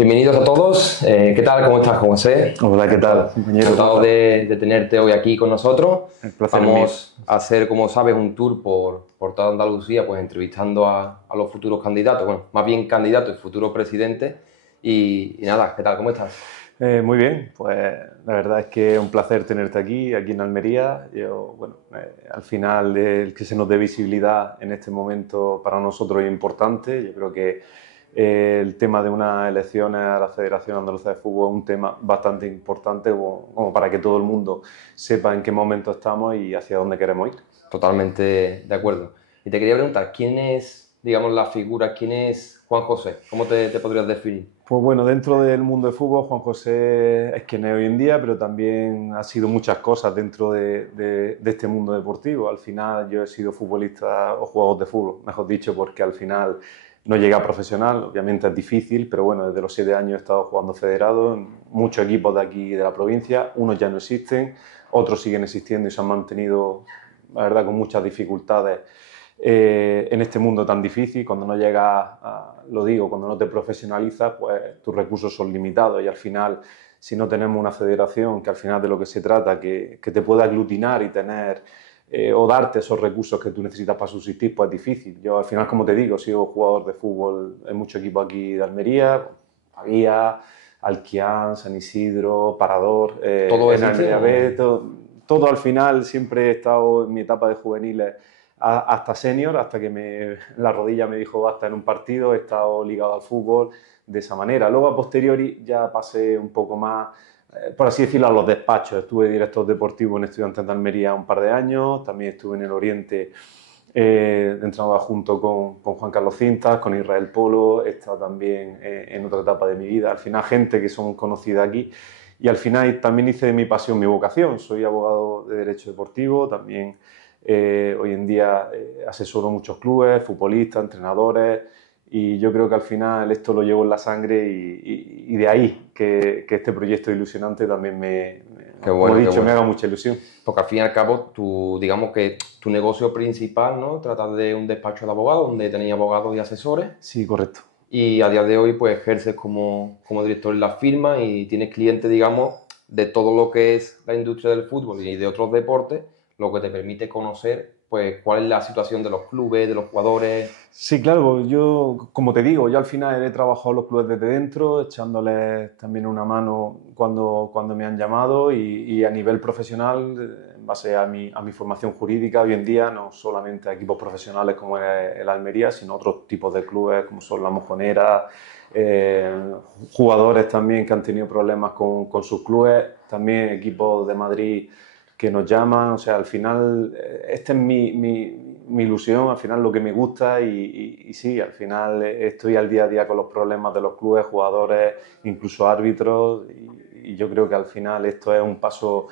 Bienvenidos a todos. ¿Qué tal? ¿Cómo estás, José? Hola, ¿qué tal, compañero? Encantado de tenerte hoy aquí con nosotros. El placer es mío. Vamos a hacer, como sabes, un tour por toda Andalucía, pues entrevistando a los futuros candidatos, bueno, más bien candidatos y futuros presidentes. Y nada, ¿qué tal? ¿Cómo estás? Muy bien, pues la verdad es que es un placer tenerte aquí en Almería. Al final el que se nos dé visibilidad en este momento para nosotros es importante. Yo creo que el tema de unas elecciones a la Federación Andaluza de Fútbol es un tema bastante importante como para que todo el mundo sepa en qué momento estamos y hacia dónde queremos ir. Totalmente de acuerdo. Y te quería preguntar, ¿quién es, digamos, la figura, quién es Juan José? ¿Cómo te podrías definir? Pues bueno, dentro del mundo del fútbol, Juan José es quien es hoy en día, pero también ha sido muchas cosas dentro de este mundo deportivo. Al final yo he sido futbolista o jugador de fútbol, mejor dicho, porque al final no llegué a profesional, obviamente es difícil, pero bueno, desde los 7 años he estado jugando federado en muchos equipos de aquí de la provincia, unos ya no existen, otros siguen existiendo y se han mantenido, la verdad, con muchas dificultades en este mundo tan difícil. Cuando no llegas, lo digo, cuando no te profesionalizas, pues tus recursos son limitados y al final, si no tenemos una federación que al final de lo que se trata, que te pueda aglutinar y tener o darte esos recursos que tú necesitas para subsistir, pues es difícil. Yo al final, como te digo, he sido jugador de fútbol en muchos equipos aquí de Almería, Pavía, Alquián, San Isidro, Parador, ¿Todo en existe Almería o...? B, todo al final, siempre he estado en mi etapa de juveniles hasta senior, hasta que la rodilla me dijo basta en un partido, he estado ligado al fútbol de esa manera. Luego, a posteriori, ya pasé un poco más, por así decirlo, a los despachos. Estuve director deportivo en Estudiantes de Almería un par de años, también estuve en el Oriente entrenador junto con Juan Carlos Cintas, con Israel Polo, he estado también en otra etapa de mi vida. Al final, gente que son conocidas aquí. Y al final también hice de mi pasión mi vocación. Soy abogado de Derecho Deportivo, también hoy en día asesoro muchos clubes, futbolistas, entrenadores, y yo creo que al final esto lo llevo en la sangre y de ahí que este proyecto ilusionante también Qué como he bueno, qué dicho, me bueno. haga mucha ilusión. Porque al fin y al cabo, digamos que tu negocio principal, ¿no? Tratas de un despacho de abogados donde tenéis abogados y asesores Sí, correcto. y a día de hoy pues ejerces como director en la firma y tienes clientes, digamos, de todo lo que es la industria del fútbol y de otros deportes, lo que te permite conocer pues cuál es la situación de los clubes, de los jugadores. Sí, claro, yo, como te digo, yo al final he trabajado los clubes desde dentro, echándoles también una mano cuando me han llamado y a nivel profesional, en base a mi formación jurídica, hoy en día no solamente a equipos profesionales como el Almería, sino otros tipos de clubes como son la Mojonera, jugadores también que han tenido problemas con sus clubes, también equipos de Madrid que nos llaman, o sea, al final, esta es mi ilusión, al final lo que me gusta y sí, al final estoy al día a día con los problemas de los clubes, jugadores, incluso árbitros y yo creo que al final esto es un paso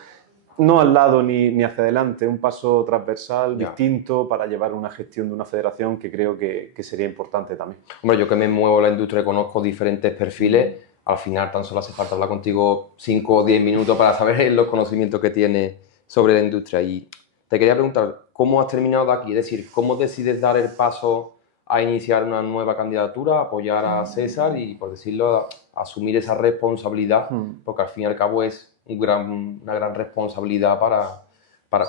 no al lado ni hacia adelante, un paso transversal, Ya. distinto para llevar una gestión de una federación que creo que sería importante también. Hombre, yo que me muevo en la industria y conozco diferentes perfiles, al final tan solo hace falta hablar contigo 5 o 10 minutos para saber los conocimientos que tienes sobre la industria. Y te quería preguntar, ¿cómo has terminado de aquí? Es decir, ¿cómo decides dar el paso a iniciar una nueva candidatura, apoyar a César y, por decirlo, asumir esa responsabilidad? Porque al fin y al cabo es una gran responsabilidad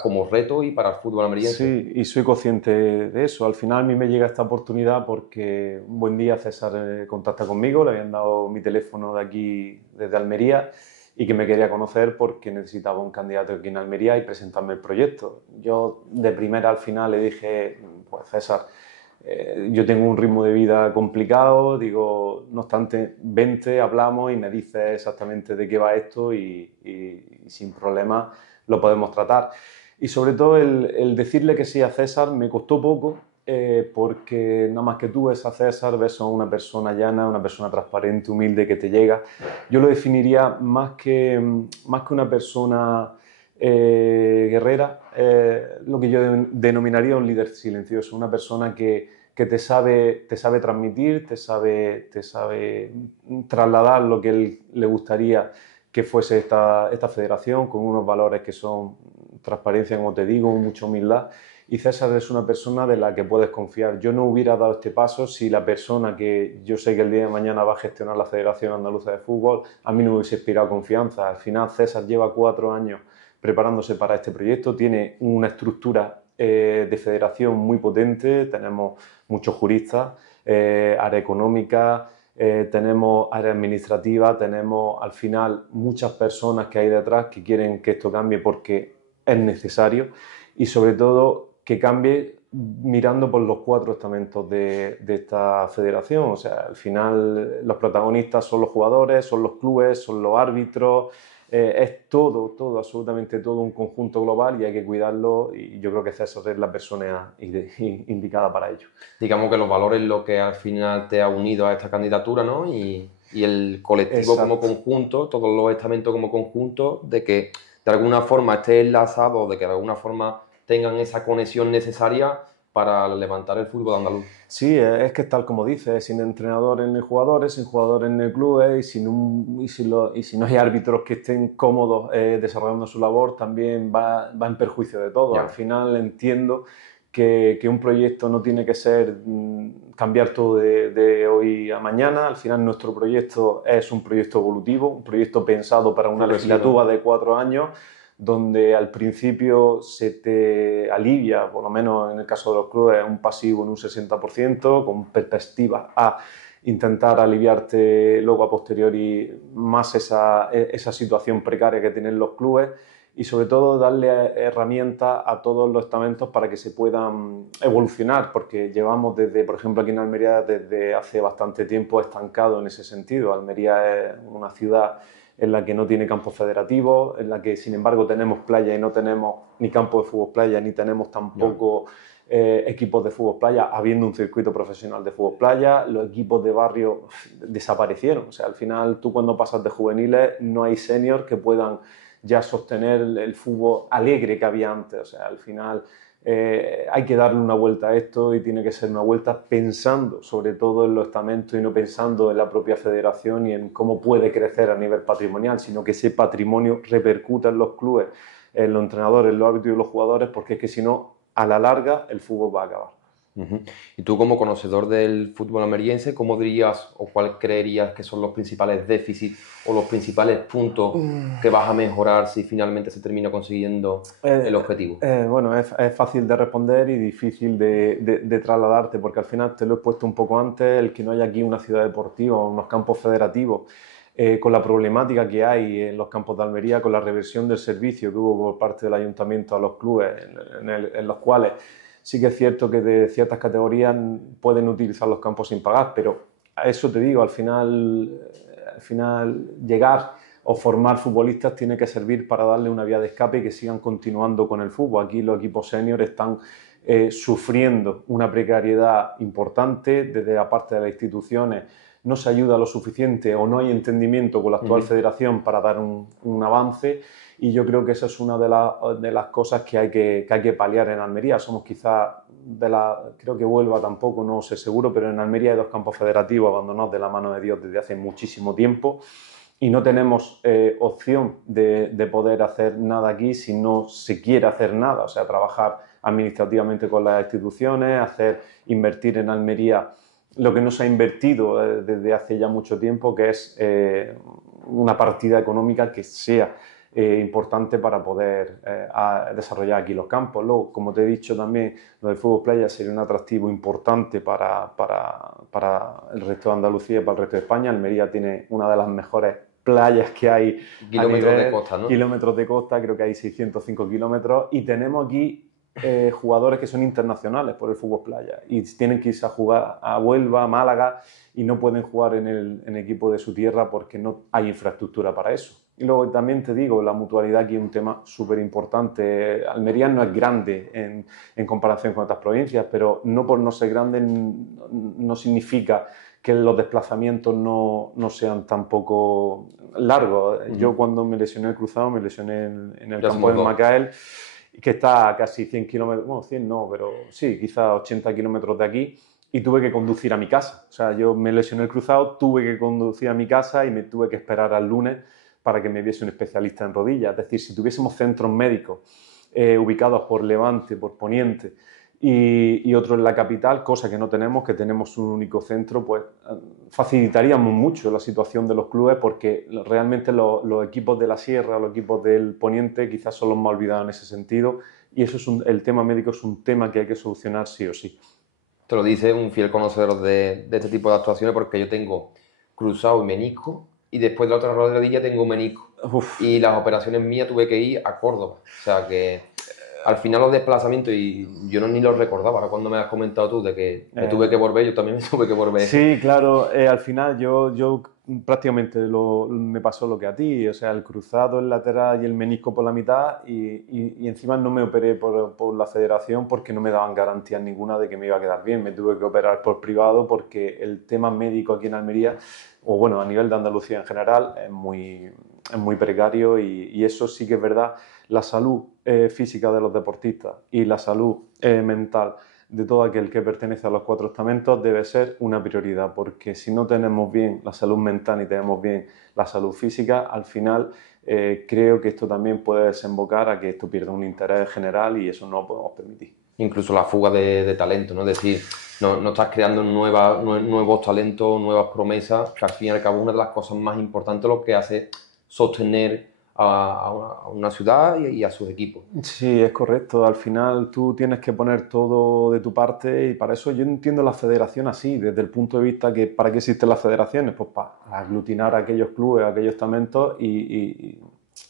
como reto y para el fútbol almeriense. Sí, y soy consciente de eso. Al final a mí me llega esta oportunidad porque un buen día César contacta conmigo, le habían dado mi teléfono de aquí, desde Almería, y que me quería conocer porque necesitaba un candidato aquí en Almería y presentarme el proyecto. Yo de primera al final le dije, pues César, yo tengo un ritmo de vida complicado, digo, no obstante, vente, hablamos y me dices exactamente de qué va esto y sin problema lo podemos tratar. Y sobre todo el decirle que sí a César me costó poco, porque nada más que tú ves a César, ves a una persona llana, una persona transparente, humilde, que te llega. Yo lo definiría más que una persona guerrera, lo que yo denominaría un líder silencioso, una persona que te sabe transmitir, te sabe trasladar lo que él le gustaría que fuese esta federación, con unos valores que son transparencia, como te digo, mucha humildad. y César es una persona de la que puedes confiar. Yo no hubiera dado este paso si la persona que yo sé que el día de mañana va a gestionar la Federación Andaluza de Fútbol a mí no me hubiese inspirado confianza. Al final César lleva 4 años preparándose para este proyecto, tiene una estructura de federación muy potente, tenemos muchos juristas, área económica, tenemos área administrativa, tenemos al final muchas personas que hay detrás que quieren que esto cambie porque es necesario y sobre todo que cambie mirando por los 4 estamentos de esta federación. O sea, al final los protagonistas son los jugadores, son los clubes, son los árbitros, es todo, absolutamente todo un conjunto global y hay que cuidarlo y yo creo que César es la persona indicada para ello. Digamos que los valores lo que al final te ha unido a esta candidatura, ¿no? Y el colectivo Exacto. como conjunto, todos los estamentos como conjunto, de que de alguna forma esté enlazado, de que de alguna forma tengan esa conexión necesaria para levantar el fútbol andaluz. Sí, es que es tal como dices, sin entrenadores ni jugadores, sin jugadores ni clubes y si no hay árbitros que estén cómodos desarrollando su labor, también va en perjuicio de todo. Ya. Al final entiendo que un proyecto no tiene que ser cambiar todo de hoy a mañana. Al final nuestro proyecto es un proyecto evolutivo, un proyecto pensado para una legislatura de 4 años, donde al principio se te alivia, por lo menos en el caso de los clubes, un pasivo en un 60%, con perspectiva a intentar aliviarte luego a posteriori más esa situación precaria que tienen los clubes y sobre todo darle herramientas a todos los estamentos para que se puedan evolucionar, porque llevamos desde, por ejemplo, aquí en Almería desde hace bastante tiempo estancado en ese sentido. Almería es una ciudad en la que no tiene campos federativos, en la que sin embargo tenemos playa y no tenemos ni campo de fútbol playa, ni tenemos tampoco equipos de fútbol playa, habiendo un circuito profesional de fútbol playa. Los equipos de barrio desaparecieron. O sea, al final tú cuando pasas de juveniles no hay seniors que puedan ya sostener el fútbol alegre que había antes. O sea, al final hay que darle una vuelta a esto y tiene que ser una vuelta pensando sobre todo en los estamentos y no pensando en la propia federación y en cómo puede crecer a nivel patrimonial, sino que ese patrimonio repercuta en los clubes, en los entrenadores, en los árbitros y los jugadores, porque es que si no, a la larga el fútbol va a acabar. Y tú como conocedor del fútbol almeriense, ¿cómo dirías o cuál creerías que son los principales déficits o los principales puntos que vas a mejorar si finalmente se termina consiguiendo el objetivo? Bueno, es fácil de responder y difícil de trasladarte, porque al final te lo he puesto un poco antes, el que no haya aquí una ciudad deportiva, unos campos federativos, con la problemática que hay en los campos de Almería, con la reversión del servicio que hubo por parte del ayuntamiento a los clubes, en los cuales sí que es cierto que de ciertas categorías pueden utilizar los campos sin pagar, pero a eso te digo, al final llegar o formar futbolistas tiene que servir para darle una vía de escape y que sigan continuando con el fútbol. Aquí los equipos senior están sufriendo una precariedad importante desde la parte de las instituciones. No se ayuda lo suficiente o no hay entendimiento con la actual federación para dar un avance y yo creo que esa es una de las cosas que hay que paliar en Almería. Somos quizás creo que Huelva tampoco, no sé seguro, pero en Almería hay 2 campos federativos abandonados de la mano de Dios desde hace muchísimo tiempo y no tenemos opción de poder hacer nada aquí si no se quiere hacer nada, o sea, trabajar administrativamente con las instituciones, invertir en Almería lo que no se ha invertido desde hace ya mucho tiempo, que es una partida económica que sea importante para poder desarrollar aquí los campos. Luego, como te he dicho también, lo del fútbol playa sería un atractivo importante para el resto de Andalucía y para el resto de España. Almería tiene una de las mejores playas que hay Kilómetros de costa, ¿no? kilómetros de costa, creo que hay 605 kilómetros y tenemos aquí jugadores que son internacionales por el fútbol playa y tienen que irse a jugar a Huelva, a Málaga y no pueden jugar en el equipo de su tierra porque no hay infraestructura para eso. Y luego también te digo, la mutualidad aquí es un tema súper importante. Almería no es grande en comparación con otras provincias, pero no por no ser grande no significa que los desplazamientos no sean tampoco largos. Yo cuando me lesioné el cruzado, me lesioné en el campo de Macael, que está a casi 100 kilómetros, bueno, 100 no, pero sí, quizás 80 kilómetros de aquí, y tuve que conducir a mi casa. O sea, yo me lesioné el cruzado, tuve que conducir a mi casa y me tuve que esperar al lunes para que me viese un especialista en rodillas. Es decir, si tuviésemos centros médicos ubicados por Levante, por Poniente, y otro en la capital, cosa que no tenemos, que tenemos un único centro, pues facilitaríamos mucho la situación de los clubes, porque realmente los equipos de la Sierra, los equipos del Poniente quizás son los más olvidados en ese sentido, y eso es el tema médico es un tema que hay que solucionar sí o sí. Te lo dice un fiel conocedor de este tipo de actuaciones, porque yo tengo cruzado y menisco, y después de la otra rodilla tengo menisco. Uf. Y las operaciones mías tuve que ir a Córdoba. O sea que al final los desplazamientos, y yo no ni los recordaba, ahora cuando me has comentado tú de que me tuve que volver, yo también me tuve que volver. Sí, claro, al final yo prácticamente me pasó lo que a ti, o sea, el cruzado, el lateral y el menisco por la mitad, y encima no me operé por la federación porque no me daban garantías ninguna de que me iba a quedar bien, me tuve que operar por privado porque el tema médico aquí en Almería, o bueno, a nivel de Andalucía en general, es muy precario, y eso sí que es verdad. La salud física de los deportistas y la salud mental de todo aquel que pertenece a los cuatro estamentos debe ser una prioridad, porque si no tenemos bien la salud mental y tenemos bien la salud física, al final creo que esto también puede desembocar a que esto pierda un interés general, y eso no lo podemos permitir. Incluso la fuga de talento, ¿no? Es decir, no estás creando nuevos talentos, nuevas promesas, que al fin y al cabo una de las cosas más importantes lo que hace sostener a una ciudad y a sus equipos. Sí, es correcto. Al final tú tienes que poner todo de tu parte, y para eso yo entiendo la federación así, desde el punto de vista que ¿para qué existen las federaciones? Pues para aglutinar a aquellos clubes, a aquellos estamentos, y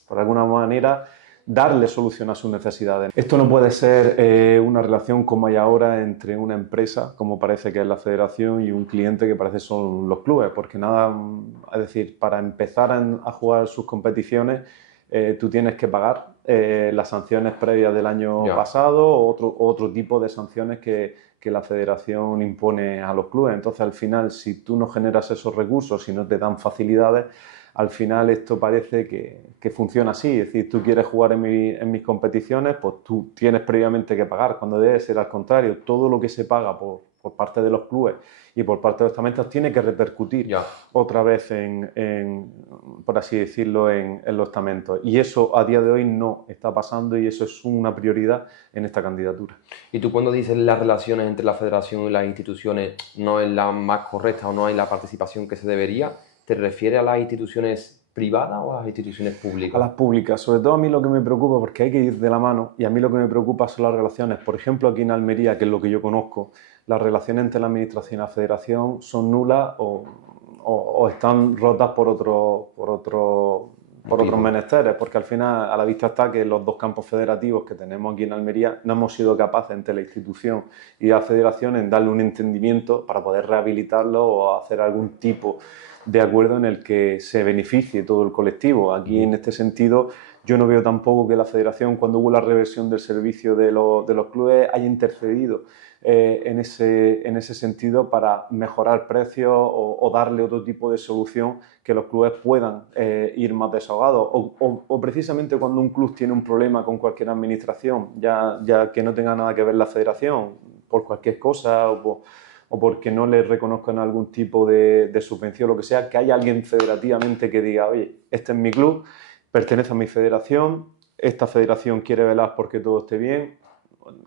por alguna manera darle solución a sus necesidades. Esto no puede ser una relación como hay ahora entre una empresa, como parece que es la federación, y un cliente que parece son los clubes, porque nada, es decir, para empezar a jugar sus competiciones, tú tienes que pagar las sanciones previas del año pasado, o otro tipo de sanciones que la federación impone a los clubes. Entonces, al final, si tú no generas esos recursos, si no te dan facilidades, al final esto parece que funciona así. Es decir, tú quieres jugar en mis competiciones, pues tú tienes previamente que pagar, cuando debe ser al contrario. Todo lo que se paga por parte de los clubes y por parte de los estamentos tiene que repercutir otra vez por así decirlo, en los estamentos. Y eso a día de hoy no está pasando, y eso es una prioridad en esta candidatura. Y tú, cuando dices las relaciones entre la federación y las instituciones no es la más correcta o no hay la participación que se debería, ¿te refieres a las instituciones privadas o a las instituciones públicas? A las públicas. Sobre todo a mí lo que me preocupa, porque hay que ir de la mano, y a mí lo que me preocupa son las relaciones. Por ejemplo, aquí en Almería, que es lo que yo conozco, las relaciones entre la administración y la federación son nulas, o están rotas por otros menesteres, porque al final a la vista está que los dos campos federativos que tenemos aquí en Almería no hemos sido capaces entre la institución y la federación en darle un entendimiento para poder rehabilitarlo o hacer algún tipo de acuerdo en el que se beneficie todo el colectivo. Aquí, en este sentido, yo no veo tampoco que la federación, cuando hubo la reversión del servicio de los clubes, haya intercedido en ese sentido para mejorar precios o darle otro tipo de solución que los clubes puedan ir más desahogados. O precisamente cuando un club tiene un problema con cualquier administración, ya que no tenga nada que ver la federación, por cualquier cosa, o porque no les reconozcan algún tipo de subvención o lo que sea, que haya alguien federativamente que diga: oye, este es mi club, pertenece a mi federación, esta federación quiere velar porque todo esté bien.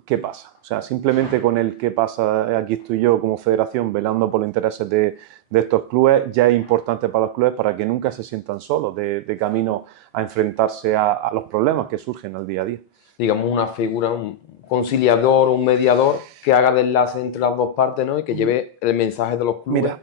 ¿Qué pasa? O sea, simplemente con el qué pasa, aquí estoy yo como federación velando por los intereses de estos clubes, ya es importante para los clubes, para que nunca se sientan solos de camino a enfrentarse a los problemas que surgen al día a día. Digamos, una figura, un conciliador, un mediador que haga de enlace entre las dos partes, ¿no? Y que lleve el mensaje de los clubes. Mira,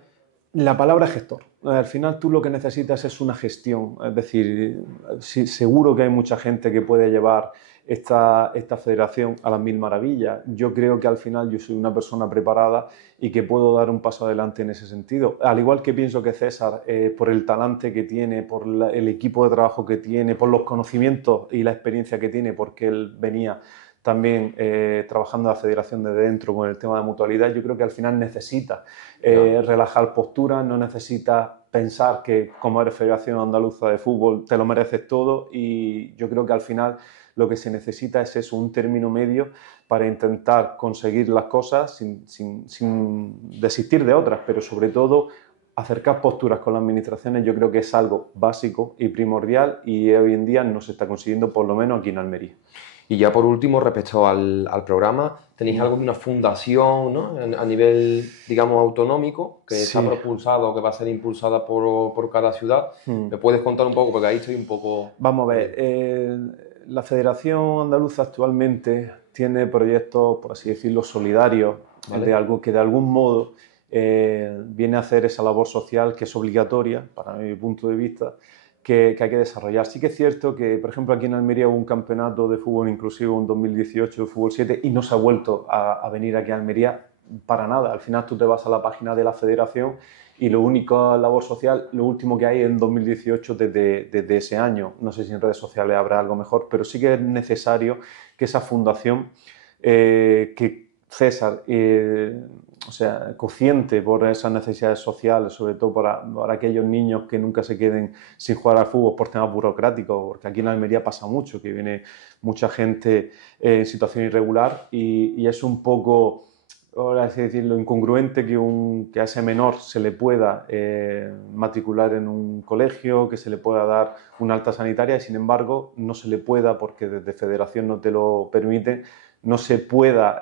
la palabra gestor. Al final tú lo que necesitas es una gestión. Es decir, sí, seguro que hay mucha gente que puede llevar esta federación a las mil maravillas. Yo creo que al final yo soy una persona preparada y que puedo dar un paso adelante en ese sentido. Al igual que pienso que César, por el talante que tiene, por el equipo de trabajo que tiene, por los conocimientos y la experiencia que tiene, porque él venía también trabajando en la federación desde dentro con el tema de mutualidad, yo creo que al final necesita relajar posturas, no necesita pensar que como eres Federación Andaluza de Fútbol te lo mereces todo, y yo creo que al final lo que se necesita es eso, un término medio para intentar conseguir las cosas sin desistir de otras, pero sobre todo acercar posturas con las administraciones. Yo creo que es algo básico y primordial, y hoy en día no se está consiguiendo, por lo menos aquí en Almería. Y ya por último, respecto al programa, ¿tenéis algo de una fundación, ¿no? A nivel, digamos, autonómico, que está Sí. propulsado, que va a ser impulsada por cada ciudad? Mm. ¿Me puedes contar un poco? Porque ahí estoy un poco Vamos a ver, perdido. la Federación Andaluza actualmente tiene proyectos, por así decirlo, solidarios, de ¿Vale? algo que de algún modo viene a hacer esa labor social que es obligatoria, para mi punto de vista, que hay que desarrollar. Sí que es cierto que, por ejemplo, aquí en Almería hubo un campeonato de fútbol inclusivo en 2018, de fútbol 7, y no se ha vuelto a venir aquí a Almería para nada. Al final tú te vas a la página de la federación y lo único labor social, lo último que hay en 2018 desde ese año. No sé si en redes sociales habrá algo mejor, pero sí que es necesario que esa fundación, que César, o sea, consciente por esas necesidades sociales, sobre todo para aquellos niños que nunca se queden sin jugar al fútbol por temas burocráticos, porque aquí en Almería pasa mucho, que viene mucha gente en situación irregular y es un poco, ahora así decirlo, incongruente que a ese menor se le pueda matricular en un colegio, que se le pueda dar una alta sanitaria y sin embargo no se le pueda, porque desde federación no te lo permite, no se pueda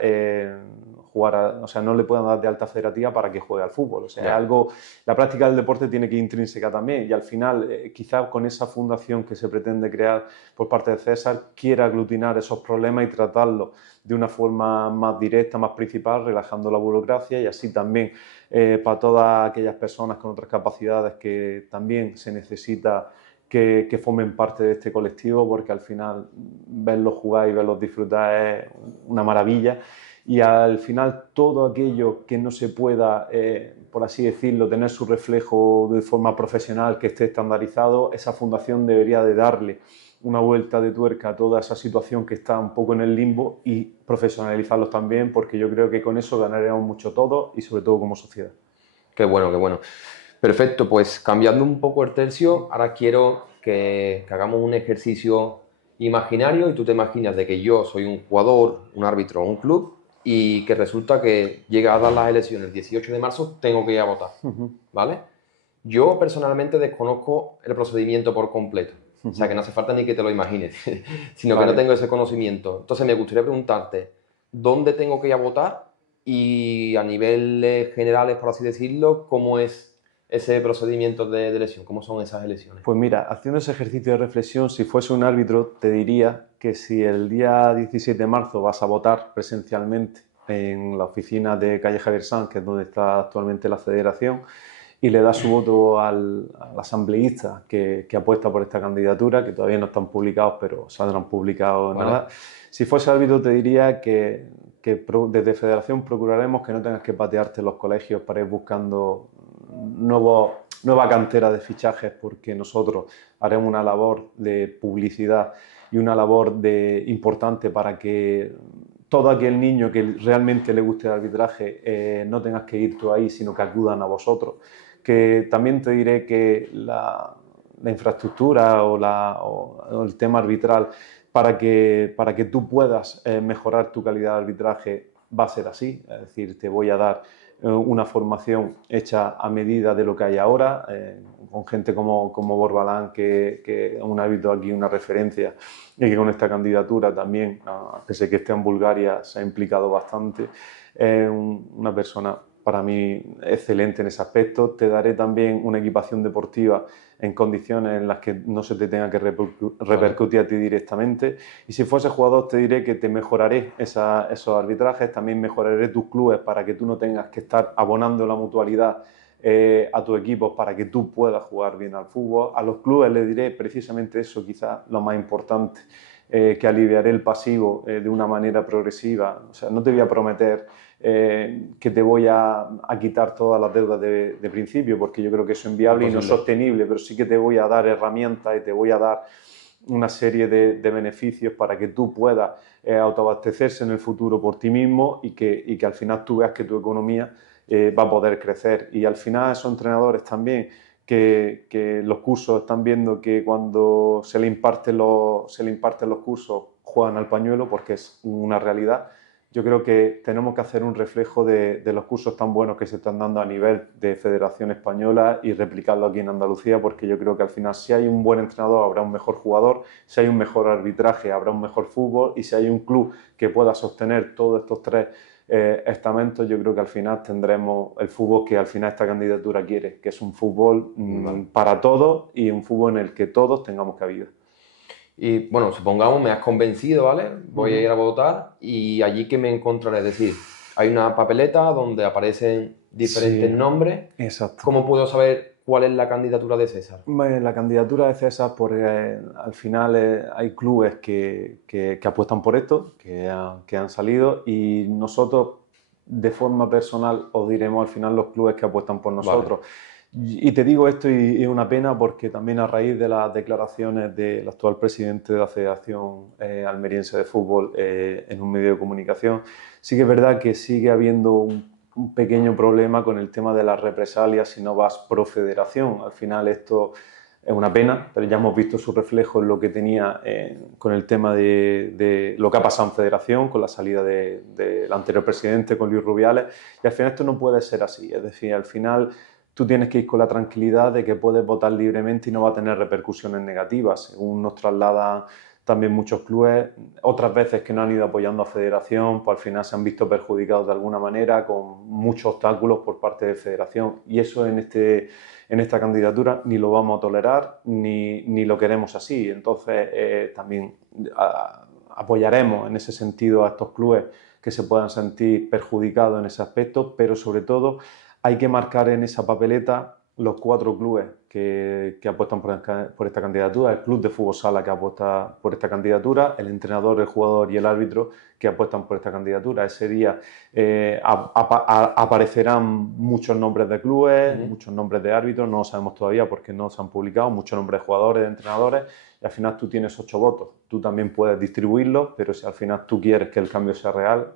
jugar, o sea, no le puedan dar de alta federativa para que juegue al fútbol. O sea, es Ya. algo, la práctica del deporte tiene que ir intrínseca también y al final, quizá con esa fundación que se pretende crear por parte de César, quiera aglutinar esos problemas y tratarlos de una forma más directa, más principal, relajando la burocracia y así también para todas aquellas personas con otras capacidades que también se necesita que formen parte de este colectivo, porque al final verlos jugar y verlos disfrutar es una maravilla. Y al final todo aquello que no se pueda, por así decirlo, tener su reflejo de forma profesional, que esté estandarizado, esa fundación debería de darle una vuelta de tuerca a toda esa situación que está un poco en el limbo y profesionalizarlos también, porque yo creo que con eso ganaremos mucho todos y sobre todo como sociedad. Qué bueno, qué bueno. Perfecto, pues cambiando un poco el tercio, ahora quiero que hagamos un ejercicio imaginario y tú te imaginas de que yo soy un jugador, un árbitro o un club y que resulta que llega a dar las elecciones el 18 de marzo, tengo que ir a votar, ¿vale? Yo personalmente desconozco el procedimiento por completo, o sea que no hace falta ni que te lo imagines, sino que no Vale. tengo ese conocimiento. Entonces me gustaría preguntarte, ¿dónde tengo que ir a votar? Y a niveles generales, por así decirlo, ¿cómo es ese procedimiento de elección? ¿Cómo son esas elecciones? Pues mira, haciendo ese ejercicio de reflexión, si fuese un árbitro, te diría que si el día 17 de marzo vas a votar presencialmente en la oficina de calle Javier Sanz, que es donde está actualmente la federación, y le das su voto al asambleísta que apuesta por esta candidatura, que todavía no están publicados, pero saldrán publicados ¿Vale? nada. Si fuese árbitro, te diría que desde federación procuraremos que no tengas que patearte los colegios para ir buscando nueva cantera de fichajes, porque nosotros haremos una labor de publicidad y una labor importante para que todo aquel niño que realmente le guste el arbitraje no tengas que ir tú ahí, sino que acudan a vosotros. Que también te diré que la infraestructura o el tema arbitral para que tú puedas mejorar tu calidad de arbitraje va a ser así, es decir, te voy a dar una formación hecha a medida de lo que hay ahora, con gente como Borbalán, que es un árbitro aquí, una referencia, y que con esta candidatura también, pese a que esté en Bulgaria, se ha implicado bastante. Una persona para mí excelente en ese aspecto. Te daré también una equipación deportiva en condiciones en las que no se te tenga que repercutir a ti directamente. Y si fuese jugador te diré que te mejoraré esos arbitrajes, también mejoraré tus clubes para que tú no tengas que estar abonando la mutualidad a tus equipos para que tú puedas jugar bien al fútbol. A los clubes les diré precisamente eso, quizás lo más importante, que aliviaré el pasivo de una manera progresiva. O sea, no te voy a prometer que te voy a quitar todas las deudas de principio, porque yo creo que eso es inviable y no Imposible. sostenible, pero sí que te voy a dar herramientas y te voy a dar una serie de beneficios para que tú puedas autoabastecerse en el futuro por ti mismo y que al final tú veas que tu economía va a poder crecer. Y al final esos entrenadores también que los cursos están viendo que cuando se le imparten los cursos juegan al pañuelo porque es una realidad. yo creo que tenemos que hacer un reflejo de los cursos tan buenos que se están dando a nivel de Federación Española y replicarlo aquí en Andalucía, porque yo creo que al final si hay un buen entrenador habrá un mejor jugador, si hay un mejor arbitraje habrá un mejor fútbol, y si hay un club que pueda sostener todos estos tres estamentos, yo creo que al final tendremos el fútbol que al final esta candidatura quiere, que es un fútbol para todos y un fútbol en el que todos tengamos cabida. Y bueno, supongamos me has convencido, ¿vale? Voy a ir a votar y allí que me encontraré. Es decir, hay una papeleta donde aparecen diferentes nombres. Exacto. ¿Cómo puedo saber cuál es la candidatura de César? La candidatura de César, porque al final hay clubes que apuestan por esto, que han salido, y nosotros de forma personal os diremos al final los clubes que apuestan por nosotros. Vale. Y te digo esto y es una pena porque también a raíz de las declaraciones del actual presidente de la Federación Almeriense de Fútbol en un medio de comunicación, sí que es verdad que sigue habiendo un pequeño problema con el tema de las represalias si no vas pro federación. Al final esto es una pena, pero ya hemos visto su reflejo en lo que tenía con el tema de lo que ha pasado en federación, con la salida del anterior presidente, con Luis Rubiales, y al final esto no puede ser así. Es decir, al final tú tienes que ir con la tranquilidad de que puedes votar libremente y no va a tener repercusiones negativas, según nos trasladan también muchos clubes. Otras veces que no han ido apoyando a Federación, pues al final se han visto perjudicados de alguna manera, con muchos obstáculos por parte de Federación, y eso en esta candidatura ni lo vamos a tolerar ni lo queremos así. Entonces también apoyaremos en ese sentido a estos clubes que se puedan sentir perjudicados en ese aspecto, pero sobre todo hay que marcar en esa papeleta los 4 clubes que apuestan por esta candidatura: el Club de Fútbol Sala, que apuesta por esta candidatura, el entrenador, el jugador y el árbitro, que apuestan por esta candidatura. Ese día aparecerán muchos nombres de clubes, muchos nombres de árbitros, no lo sabemos todavía porque no se han publicado, muchos nombres de jugadores, de entrenadores, y al final tú tienes 8 votos. Tú también puedes distribuirlos, pero si al final tú quieres que el cambio sea real,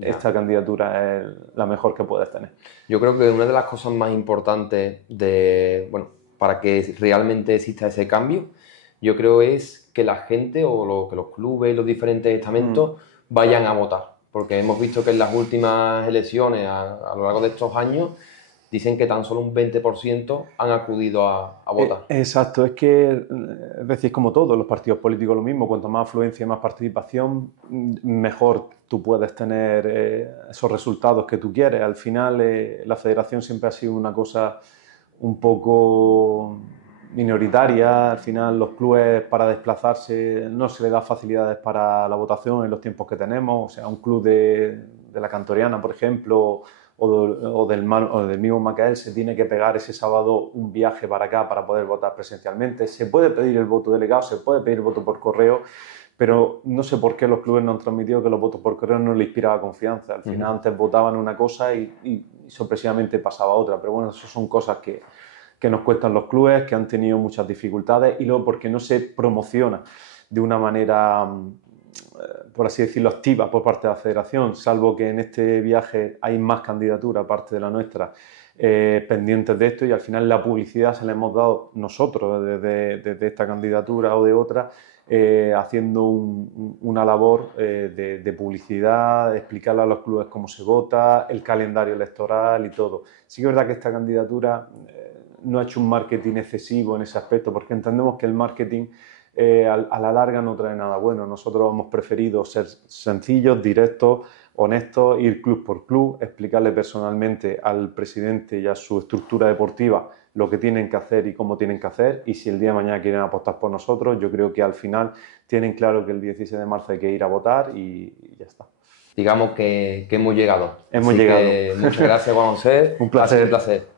esta candidatura es la mejor que puedes tener. Yo creo que una de las cosas más importantes para que realmente exista ese cambio, yo creo es que la gente que los clubes y los diferentes estamentos vayan a votar. Porque hemos visto que en las últimas elecciones, a lo largo de estos años, dicen que tan solo un 20% han acudido a votar. Exacto, es decir, como todos los partidos políticos lo mismo, cuanto más afluencia y más participación, mejor tú puedes tener esos resultados que tú quieres. Al final la federación siempre ha sido una cosa un poco minoritaria. Al final los clubes, para desplazarse, no se les da facilidades para la votación en los tiempos que tenemos. O sea, un club de la Cantoriana, por ejemplo, o del mismo Macael, se tiene que pegar ese sábado un viaje para acá para poder votar presencialmente. Se puede pedir el voto delegado, se puede pedir el voto por correo, pero no sé por qué los clubes no han transmitido que los votos por correo no les inspiraba confianza. Al final antes votaban una cosa y sorpresivamente pasaba otra, pero bueno, eso son cosas que nos cuestan los clubes, que han tenido muchas dificultades, y luego porque no se promociona de una manera, por así decirlo, activa por parte de la federación, salvo que en este viaje hay más candidaturas aparte de la nuestra pendientes de esto, y al final la publicidad se la hemos dado nosotros desde esta candidatura o de otra, haciendo una labor de publicidad, de explicarle a los clubes cómo se vota, el calendario electoral y todo. Sí que es verdad que esta candidatura no ha hecho un marketing excesivo en ese aspecto, porque entendemos que el marketing a la larga no trae nada bueno. Nosotros hemos preferido ser sencillos, directos, honestos, ir club por club, explicarle personalmente al presidente y a su estructura deportiva lo que tienen que hacer y cómo tienen que hacer, y si el día de mañana quieren apostar por nosotros, yo creo que al final tienen claro que el 16 de marzo hay que ir a votar y ya está. Digamos que hemos llegado. Hemos llegado. Muchas gracias, Juan José. Un placer. Ha sido un placer.